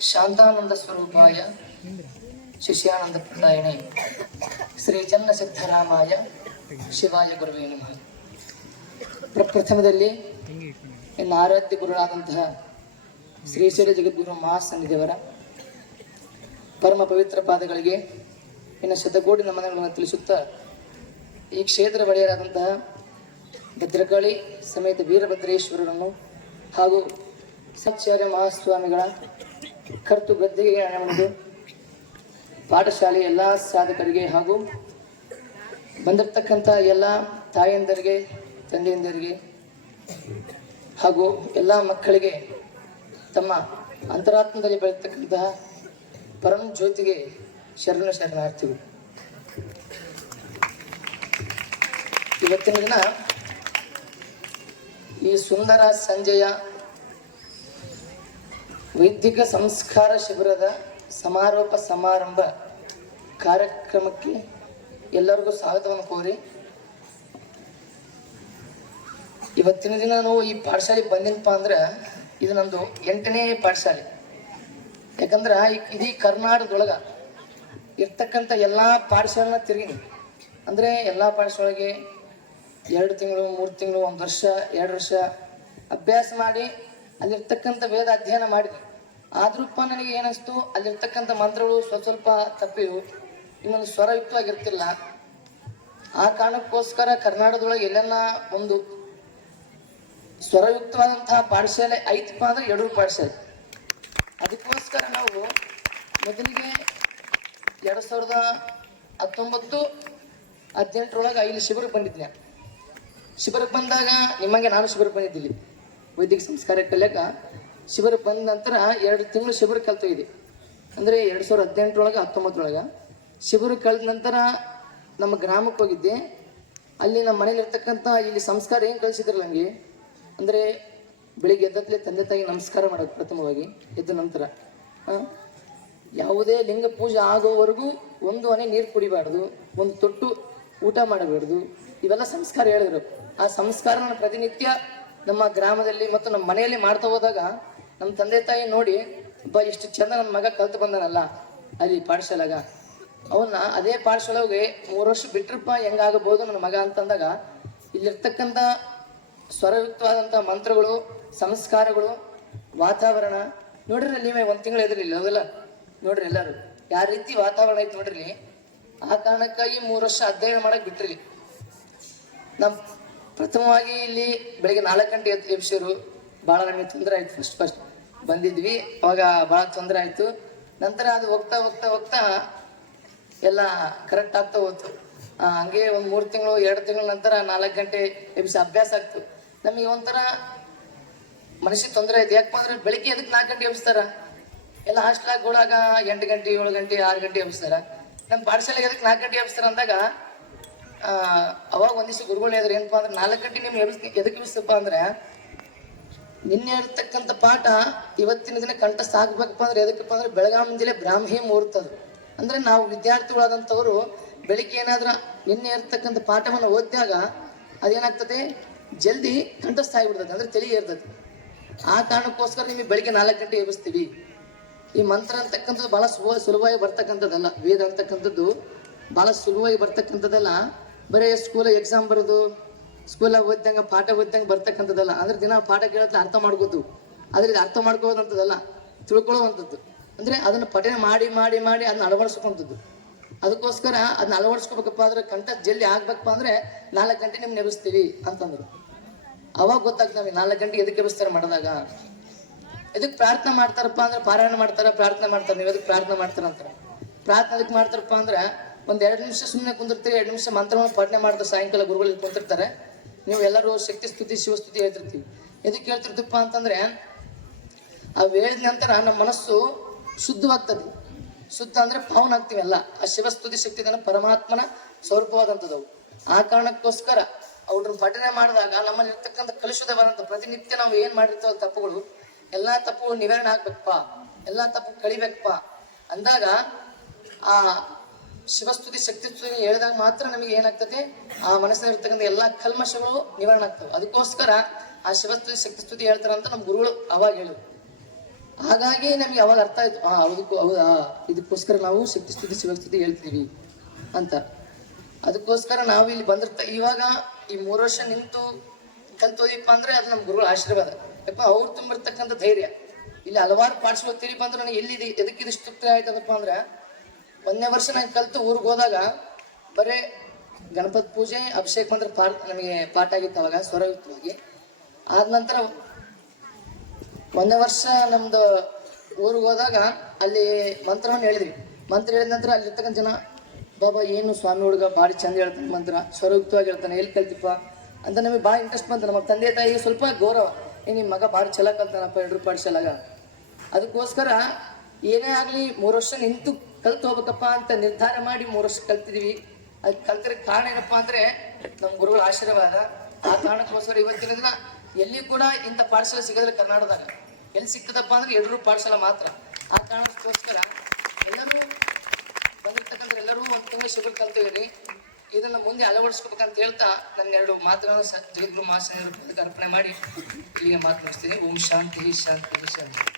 ಶಾಂತಾನಂದ ಸ್ವರೂಪಾಯ, ಶಿಷ್ಯಾನಂದ ಪ್ರದಾಯಣೆ ಶ್ರೀ ಚನ್ನ ಸಿದ್ಧರಾಮಾಯ, ಶಿವಾಯ ಗುರುವೇ ನಮಃ. ಪ್ರಪ್ರಥಮದಲ್ಲಿ ಇನ್ನು ಆರಾಧ್ಯ ಗುರುಗಳಾದಂತಹ ಶ್ರೀ ಜಗದ್ಗುರು ಮಹಾಸನ್ನಿಧಿಯವರ ಪರಮ ಪವಿತ್ರ ಪಾದಗಳಿಗೆ ಇನ್ನು ಶತಕೋಟಿ ನಮನಗಳನ್ನು ತಿಳಿಸುತ್ತಾ ಈ ಕ್ಷೇತ್ರ ಒಡೆಯರಾದಂತಹ ಭದ್ರಕಾಳಿ ಸಮೇತ ವೀರಭದ್ರೇಶ್ವರರನ್ನು ಹಾಗೂ ಸಚ್ಚಾರ್ಯ ಮಹಾಸ್ವಾಮಿಗಳ ಕರ್ತು ಗದ್ದೆಗೆ ಒಂದು ಪಾಠಶಾಲೆಯ ಎಲ್ಲ ಸಾಧಕರಿಗೆ ಹಾಗೂ ಬಂದಿರತಕ್ಕಂಥ ಎಲ್ಲ ತಾಯಂದರಿಗೆ, ತಂದೆಯಂದರಿಗೆ ಹಾಗೂ ಎಲ್ಲ ಮಕ್ಕಳಿಗೆ ತಮ್ಮ ಅಂತರಾತ್ಮದಲ್ಲಿ ಬೆಳೀತಕ್ಕಂತಹ ಪರಂ ಜ್ಯೋತಿಗೆ ಶರಣ ಶರಣಾರ್ಥಿಗಳು. ಇವತ್ತಿನ ದಿನ ಈ ಸುಂದರ ಸಂಜೆಯ ವೈದಿಕ ಸಂಸ್ಕಾರ ಶಿಬಿರದ ಸಮಾರೋಪ ಸಮಾರಂಭ ಕಾರ್ಯಕ್ರಮಕ್ಕೆ ಎಲ್ಲರಿಗೂ ಸ್ವಾಗತವನ್ನು ಕೋರಿ. ಇವತ್ತಿನ ದಿನ ನಾವು ಈ ಪಾಠಶಾಲೆಗೆ ಬಂದಿನಪ್ಪ ಅಂದ್ರೆ ಇದು ನಂದು ಎಂಟನೇ ಪಾಠಶಾಲೆ. ಯಾಕಂದ್ರೆ ಇಡೀ ಕರ್ನಾಟಕದೊಳಗ ಇರ್ತಕ್ಕಂಥ ಎಲ್ಲ ಪಾಠಶಾಲೆನ ತಿರುಗಿನಿ. ಅಂದರೆ ಎಲ್ಲ ಪಾಠಶಾಲೆಗೆ ಎರಡು ತಿಂಗಳು, ಮೂರು ತಿಂಗಳು, ಒಂದು ವರ್ಷ, ಎರಡು ವರ್ಷ ಅಭ್ಯಾಸ ಮಾಡಿ ಅಲ್ಲಿರ್ತಕ್ಕಂಥ ವೇದ ಅಧ್ಯಯನ ಮಾಡಿದೆ ಆದ್ರೂಪ ನನಗೆ ಏನಿಸ್ತು? ಅಲ್ಲಿರ್ತಕ್ಕಂಥ ಮಂತ್ರಗಳು ಸ್ವಲ್ಪ ಸ್ವಲ್ಪ ತಪ್ಪಿವು. ಇನ್ನೊಂದು ಸ್ವರಯುಕ್ತವಾಗಿರ್ತಿಲ್ಲ ಆ ಕಾರಣಕ್ಕೋಸ್ಕರ ಕರ್ನಾಟಕದೊಳಗೆ ಎಲ್ಲೆಲ್ಲ ಒಂದು ಸ್ವರಯುಕ್ತವಾದಂತಹ ಪಾಠಶಾಲೆ ಐತಪ್ಪ ಅಂದ್ರೆ ಯಡೂರು ಪಾಠಶಾಲೆ. ಅದಕ್ಕೋಸ್ಕರ ನಾವು ಮೊದಲಿಗೆ ಎರಡು ಸಾವಿರದ ಹತ್ತೊಂಬತ್ತು ಹದಿನೆಂಟರೊಳಗೆ ಇಲ್ಲಿ ಶಿಬಿರಕ್ಕೆ ಬಂದಿದ್ದೆ. ಶಿಬಿರಕ್ಕೆ ಬಂದಾಗ ನಿಮಗೆ ನಾನು ಶಿಬಿರಕ್ಕೆ ಬಂದಿದ್ದೀನಿ ವೈದಿಕ ಸಂಸ್ಕಾರ ಕಲಿಯಕ ಶಿಬಿರಕ್ಕೆ ಬಂದ ನಂತರ ಎರಡು ತಿಂಗಳು ಶಿಬಿರ ಕಲ್ತೋಗಿದೆ ಅಂದರೆ ಎರಡು ಸಾವಿರದ ಹದಿನೆಂಟರೊಳಗೆ, ಹತ್ತೊಂಬತ್ತರೊಳಗೆ ಶಿಬಿರ ಕಳೆದ ನಂತರ ನಮ್ಮ ಗ್ರಾಮಕ್ಕೆ ಹೋಗಿದ್ದೆ. ಅಲ್ಲಿ ನಮ್ಮ ಮನೇಲಿರ್ತಕ್ಕಂಥ ಇಲ್ಲಿ ಸಂಸ್ಕಾರ ಏನು ಕಳಿಸಿದ್ರಲ್ಲ ನನಗೆ ಅಂದರೆ ಬೆಳಿಗ್ಗೆ ಎದ್ದತ್ತಲೇ ತಂದೆ ತಾಯಿ ನಮಸ್ಕಾರ ಮಾಡೋದು ಪ್ರಥಮವಾಗಿ, ಎದ್ದ ನಂತರ. ಯಾವುದೇ ಲಿಂಗ ಪೂಜೆ ಆಗೋವರೆಗೂ ಒಂದು ಮನೆ ನೀರು ಕುಡಿಬಾರ್ದು, ಒಂದು ತೊಟ್ಟು ಊಟ ಮಾಡಬಾರ್ದು, ಇವೆಲ್ಲ ಸಂಸ್ಕಾರ ಹೇಳಿದ್ರು. ಆ ಸಂಸ್ಕಾರ ಪ್ರತಿನಿತ್ಯ ನಮ್ಮ ಗ್ರಾಮದಲ್ಲಿ ಮತ್ತು ನಮ್ಮ ಮನೆಯಲ್ಲಿ ಮಾಡ್ತಾ ಹೋದಾಗ ನಮ್ಮ ತಂದೆ ತಾಯಿ ನೋಡಿ ಒಬ್ಬ ಇಷ್ಟು ಚಂದ ನಮ್ಮ ಮಗ ಕಲ್ತು ಬಂದನಲ್ಲ, ಅಲ್ಲಿ ಪಾಠಶಾಲಾಗ. ಅವನ್ನ ಅದೇ ಪಾಠಶಾಲೆಗೆ ಮೂರು ವರ್ಷ ಬಿಟ್ರಪ್ಪ ಹೆಂಗಾಗಬಹುದು ನನ್ನ ಮಗ ಅಂತಂದಾಗ, ಇಲ್ಲಿರ್ತಕ್ಕಂಥ ಸ್ವರಯುಕ್ತವಾದಂಥ ಮಂತ್ರಗಳು, ಸಂಸ್ಕಾರಗಳು, ವಾತಾವರಣ, ನೋಡ್ರಿ ನೀವೇ ಒಂದು ತಿಂಗಳು ಎದುರಿಲ್ಲ ಹೌದಲ್ಲ? ನೋಡ್ರಿ ಎಲ್ಲರೂ ಯಾವ ರೀತಿ ವಾತಾವರಣ ಐತಿ ನೋಡ್ರಿ. ಆ ಕಾರಣಕ್ಕಾಗಿ ಮೂರು ವರ್ಷ ಅಧ್ಯಯನ ಮಾಡಕ್ ಬಿಟ್ರಿ ನಮ್ ಪ್ರಥಮವಾಗಿ ಇಲ್ಲಿ ಬೆಳಿಗ್ಗೆ ನಾಲ್ಕು ಗಂಟೆ ಎಬ್ಸಿರು, ಭಾಳ ನಮಗೆ ತೊಂದರೆ ಆಯ್ತು ಫಸ್ಟ್ ಫಸ್ಟ್ ಬಂದಿದ್ವಿ. ಅವಾಗ ಭಾಳ ತೊಂದರೆ ಆಯಿತು. ನಂತರ ಅದು ಹೋಗ್ತಾ ಹೋಗ್ತಾ ಹೋಗ್ತಾ ಎಲ್ಲ ಕರೆಕ್ಟ್ ಆಗ್ತಾ ಹೋಯ್ತು ಹಂಗೆ ಒಂದು ಮೂರು ತಿಂಗಳು, ಎರಡು ತಿಂಗಳ ನಂತರ ನಾಲ್ಕು ಗಂಟೆ ಎಬ್ಸಿ ಅಭ್ಯಾಸ ಆಗ್ತು. ನಮಗೆ ಒಂಥರ ಮನಸ್ಸಿಗೆ ತೊಂದರೆ ಆಯ್ತು. ಯಾಕಪ್ಪ ಅಂದ್ರೆ ಬೆಳಿಗ್ಗೆ ಎದಕ್ಕೆ ನಾಲ್ಕು ಗಂಟೆ ಎಬ್ಸ್ತಾರ ಎಲ್ಲ ಹಾಸ್ಟೆಲ್ ಒಳಗ ಎಂಟು ಗಂಟೆ, ಏಳು ಗಂಟೆ, ಆರು ಗಂಟೆ ಎಬ್ಸ್ತಾರ ನಮ್ಮ ಪಾಠಶಾಲೆಗೆ ಎದಕ್ಕೆ ನಾಲ್ಕು ಗಂಟೆ ಎಬ್ಸ್ತಾರ ಅಂದಾಗ ಅವಾಗ ಒಂದಿವ್ಸ ಗುರುಗಳು ಹೇಳಿದ್ರು, ಏನಪ್ಪ ಅಂದ್ರೆ ನಾಲ್ಕು ಗಂಟೆ ನಿಮ್ಗೆ ಎಬ್ಸ್ ಎದಕ್ಕೆ ಎಬ್ಸ್ತಪ್ಪ ಅಂದ್ರೆ ನಿನ್ನೆ ಇರ್ತಕ್ಕಂಥ ಪಾಠ ಇವತ್ತಿನ ದಿನ ಕಂಠ ಆಗ್ಬೇಕಪ್ಪ ಅಂದ್ರೆ ಎದಕ್ಕಪ್ಪ ಅಂದ್ರೆ ಬೆಳಗಾವಿ ಜಿಲ್ಲೆ ಬ್ರಾಹ್ಮಿ ಮುಹೂರ್ತ ಅದು. ಅಂದ್ರೆ ನಾವು ವಿದ್ಯಾರ್ಥಿಗಳಾದಂಥವರು ಬೆಳಿಗ್ಗೆ ಏನಾದ್ರೂ ನಿನ್ನೆ ಇರ್ತಕ್ಕಂಥ ಪಾಠವನ್ನು ಓದಿದಾಗ ಅದೇನಾಗ್ತದೆ? ಜಲ್ದಿ ಕಂಠಸ್ಥ ಆಗಿಬಿಡ್ತದೆ, ಅಂದ್ರೆ ತಲೆ ಇರ್ತದೆ ಆ ಕಾರಣಕ್ಕೋಸ್ಕರ ನಿಮಗೆ ಬೆಳಿಗ್ಗೆ ನಾಲ್ಕು ಗಂಟೆ ಎಬ್ಬಿಸ್ತೀವಿ. ಈ ಮಂತ್ರ ಅಂತಕ್ಕಂಥದ್ದು ಬಹಳ ಸುಲಭ, ಸುಲಭವಾಗಿ ಬರ್ತಕ್ಕಂಥದ್ದಲ್ಲ. ವೇದ ಅಂತಕ್ಕಂಥದ್ದು ಬಹಳ ಸುಲಭವಾಗಿ ಬರ್ತಕ್ಕಂಥದ್ದಲ್ಲ. ಬರೀ ಸ್ಕೂಲ್ ಎಕ್ಸಾಮ್ ಬರೋದು ಸ್ಕೂಲಾಗ ಓದ್ದಂಗೆ, ಪಾಠ ಓದ್ದಂಗೆ ಬರ್ತಕ್ಕಂಥದ್ದಲ್ಲ. ಅಂದ್ರೆ ದಿನ ಪಾಠ ಕೇಳತ್ತ ಅರ್ಥ ಮಾಡ್ಕೋದು. ಆದ್ರೆ ಇದು ಅರ್ಥ ಮಾಡ್ಕೋದಂಥದ್ದಲ್ಲ, ತಿಳ್ಕೊಳ್ಳುವಂಥದ್ದು. ಅಂದ್ರೆ ಅದನ್ನ ಪಠನೆ ಮಾಡಿ ಮಾಡಿ ಮಾಡಿ ಅದನ್ನ ಅಳವಡಿಸ್ಕೊಂಥದ್ದು ಅದಕ್ಕೋಸ್ಕರ ಅದನ್ನ ಅಳವಡಿಸ್ಕೋಬೇಕಪ್ಪ ಅಂದ್ರೆ ಕಂಠ ಜಲ್ಲಿ ಆಗ್ಬೇಕಪ್ಪ ಅಂದ್ರೆ ನಾಲ್ಕು ಗಂಟೆ ನಿಮ್ಗೆ ನೆಬಿಸ್ತೀವಿ ಅಂತಂದ್ರು. ಅವಾಗ ಗೊತ್ತಾಗ್ತದೆ ನಮಗೆ ನಾಲ್ಕು ಗಂಟೆ ಎದಕ್ಕೆ ಎಬ್ಬಿಸ್ತಾರೆ ಮಾಡಿದಾಗ ಎದಕ್ಕೆ ಪ್ರಾರ್ಥನೆ ಮಾಡ್ತಾರಪ್ಪ ಅಂದ್ರೆ ಪಾರಾಯಣ ಮಾಡ್ತಾರ, ಪ್ರಾರ್ಥನೆ ಮಾಡ್ತಾರೆ, ನೀವು ಎದಕ್ಕೆ ಪ್ರಾರ್ಥನೆ ಮಾಡ್ತಾರ ಅಂತಾರೆ. ಪ್ರಾರ್ಥನೆ ಎದಕ್ಕೆ ಮಾಡ್ತಾರಪ್ಪ ಅಂದ್ರೆ ಒಂದ್ ಎರಡು ನಿಮಿಷ ಸುಮ್ಮನೆ ಕುಂದಿರ್ತೀರಿ, ಎರಡು ನಿಮಿಷ ಮಂತ್ರವನ್ನು ಪಠನೆ ಮಾಡ್ತಾರೆ, ಸಾಯಂಕಾಲ ಗುರುಗಳು ಇಲ್ಲಿ ಕುಂತಿರ್ತಾರೆ. ನೀವು ಎಲ್ಲರೂ ಶಕ್ತಿ ಸ್ತುತಿ ಶಿವಸ್ತುತಿ ಹೇಳ್ತಿರ್ತೀವಿ. ಎದಕ್ಕೆ ಹೇಳ್ತಿರ್ತಪ್ಪ ಅಂತಂದ್ರೆ ಅವು ಹೇಳಿದ ನಂತರ ನಮ್ಮ ಮನಸ್ಸು ಶುದ್ಧವಾಗ್ತದೆ. ಶುದ್ಧ ಅಂದ್ರೆ ಪಾವನ ಆಗ್ತೀವಲ್ಲ ಆ ಶಿವಸ್ತುತಿ ಶಕ್ತಿ ಪರಮಾತ್ಮನ ಸ್ವರೂಪವಾದಂಥದ್ದು ಆ ಕಾರಣಕ್ಕೋಸ್ಕರ ಅವ್ರನ್ನ ಪಠನೆ ಮಾಡಿದಾಗ ನಮ್ಮಲ್ಲಿ ಇರ್ತಕ್ಕಂಥ ಕಲುಷಿತ ಪ್ರತಿನಿತ್ಯ ನಾವು ಏನ್ ಮಾಡಿರ್ತೇವೆ ತಪ್ಪುಗಳು, ಎಲ್ಲಾ ತಪ್ಪುಗಳು ನಿವಾರಣೆ ಆಗ್ಬೇಕಪ್ಪ. ಎಲ್ಲಾ ತಪ್ಪು ಕಳಿಬೇಕಪ್ಪ. ಅಂದಾಗ ಆ ಶಿವಸ್ತುತಿ ಶಕ್ತಿ ಸ್ತುತಿ ಹೇಳಿದಾಗ ಮಾತ್ರ ನಮಗೆ ಏನಾಗ್ತದೆ? ಆ ಮನಸ್ಸಿನಲ್ಲಿ ಎಲ್ಲ ಎಲ್ಲಾ ಕಲ್ಮಶಗಳು ನಿವಾರಣೆ ಆಗ್ತವೆ. ಅದಕ್ಕೋಸ್ಕರ ಆ ಶಿವಸ್ತುತಿ ಶಕ್ತಿ ಸ್ತುತಿ ಅಂತ ನಮ್ಮ ಗುರುಗಳು ಅವಾಗ ಹೇಳಿದ್ರು. ಹಾಗಾಗಿ ನಮಗೆ ಅವಾಗ ಅರ್ಥ ಆಯ್ತು. ಆ, ಅದಕ್ಕೂ ಇದಕ್ಕೋಸ್ಕರ ನಾವು ಶಕ್ತಿ ಸ್ತುತಿ ಶಿವಸ್ತುತಿ ಹೇಳ್ತೀವಿ ಅಂತ. ಅದಕ್ಕೋಸ್ಕರ ನಾವು ಇಲ್ಲಿ ಬಂದಿರ್ತ, ಇವಾಗ ಈ ಮೂರು ವರ್ಷ ನಿಂತು ಕಲ್ತೋದಿಪ್ಪ ಅಂದ್ರೆ ಅದು ನಮ್ಮ ಗುರುಗಳ ಆಶೀರ್ವಾದ. ಯಪ್ಪ, ಅವ್ರು ತುಂಬಿರ್ತಕ್ಕಂಥ ಧೈರ್ಯ. ಇಲ್ಲಿ ಹಲವಾರು ಪಾಠಗಳು ತೀರಿಪ್ಪ ಬಂದ್ರೆ ನನಗೆ ಎಲ್ಲಿದೆ ಎದಕ್ಕೆ ಇದು ಆಯ್ತದಪ್ಪ ಅಂದ್ರೆ ಒಂದನೇ ವರ್ಷ ನಾನು ಕಲ್ತು ಊರಿಗೆ ಹೋದಾಗ ಬರೇ ಗಣಪತಿ ಪೂಜೆ, ಅಭಿಷೇಕ ಮಂತ್ರ ಪಾಠ ನಮಗೆ ಪಾಠ ಆಗಿತ್ತು ಅವಾಗ ಸ್ವರಯುಕ್ತವಾಗಿ ಆದ ನಂತರ ಒಂದನೇ ವರ್ಷ ನಮ್ದು ಊರಿಗೆ ಹೋದಾಗ ಅಲ್ಲಿ ಮಂತ್ರವನ್ನು ಹೇಳಿದ್ರಿ. ಮಂತ್ರ ಹೇಳಿದ ನಂತರ ಅಲ್ಲಿರ್ತಕ್ಕಂಥ ಜನ, ಬಾಬಾ, ಏನು ಸ್ವಾಮಿ ಹುಡುಗ ಭಾರಿ ಚಂದ ಹೇಳ್ತಾನೆ ಮಂತ್ರ ಸ್ವರಯುಕ್ತವಾಗಿ ಹೇಳ್ತಾನೆ, ಎಲ್ಲಿ ಕಲ್ತಿಪ್ಪ? ಅಂತ ನಮಗೆ ಭಾಳ ಇಂಟ್ರೆಸ್ಟ್ ಬಂತು. ನಮ್ಮ ತಂದೆ ತಾಯಿಗೆ ಸ್ವಲ್ಪ ಗೌರವ. ಏ ನಿಮ್ಮ ಮಗ ಭಾರಿ ಚಲೋ ಕಲ್ತಾನಪ್ಪ ಎರಡು ಪಾಠಶಾಲಾಗ ಅದಕ್ಕೋಸ್ಕರ ಏನೇ ಆಗಲಿ ಮೂರು ವರ್ಷ ನಿಂತು ಕಲ್ತು ಹೋಗ್ಬೇಕಪ್ಪ ಅಂತ ನಿರ್ಧಾರ ಮಾಡಿ ಮೂರು ವರ್ಷ ಕಲ್ತಿದ್ವಿ. ಅದು ಕಲ್ತಿರೋ ಕಾರಣ ಏನಪ್ಪ ಅಂದ್ರೆ ನಮ್ಮ ಗುರುಗಳ ಆಶೀರ್ವಾದ. ಆ ಕಾರಣಕ್ಕೋಸ್ಕರ ಇವತ್ತಿನ ದಿನ ಎಲ್ಲಿ ಕೂಡ ಇಂಥ ಪಾಠಶಾಲೆ ಸಿಗೋದಿಲ್ಲ ಕರ್ನಾಟಕದಾಗ. ಎಲ್ಲಿ ಸಿಕ್ತದಪ್ಪ ಅಂದ್ರೆ ಎರಡು ಪಾಠಶಾಲೆ ಮಾತ್ರ. ಆ ಕಾರಣಕ್ಕೋಸ್ಕರ ಎಲ್ಲರೂ ಬಂದಿರ್ತಕ್ಕಂಥ ಎಲ್ಲರೂ ಒಂದು ತಿಂಗಳು ಶಿಬಿರ ಕಲ್ತಿವ್ರಿ ಇದನ್ನ ಮುಂದೆ ಅಳವಡಿಸ್ಕೋಬೇಕಂತ ಹೇಳ್ತಾ ನನ್ನ ಎರಡು ಮಾತುಗಳನ್ನು ಜಗದ್ಗುರು ಮಹಾಸನ ಅರ್ಪಣೆ ಮಾಡಿ. ಇಲ್ಲಿಗೆ ಮಾತು ಮುಗಿಸ್ತೀನಿ ಓಂ ಶಾಂತಿ ಶಾಂತಿ ಶಾಂತಿ.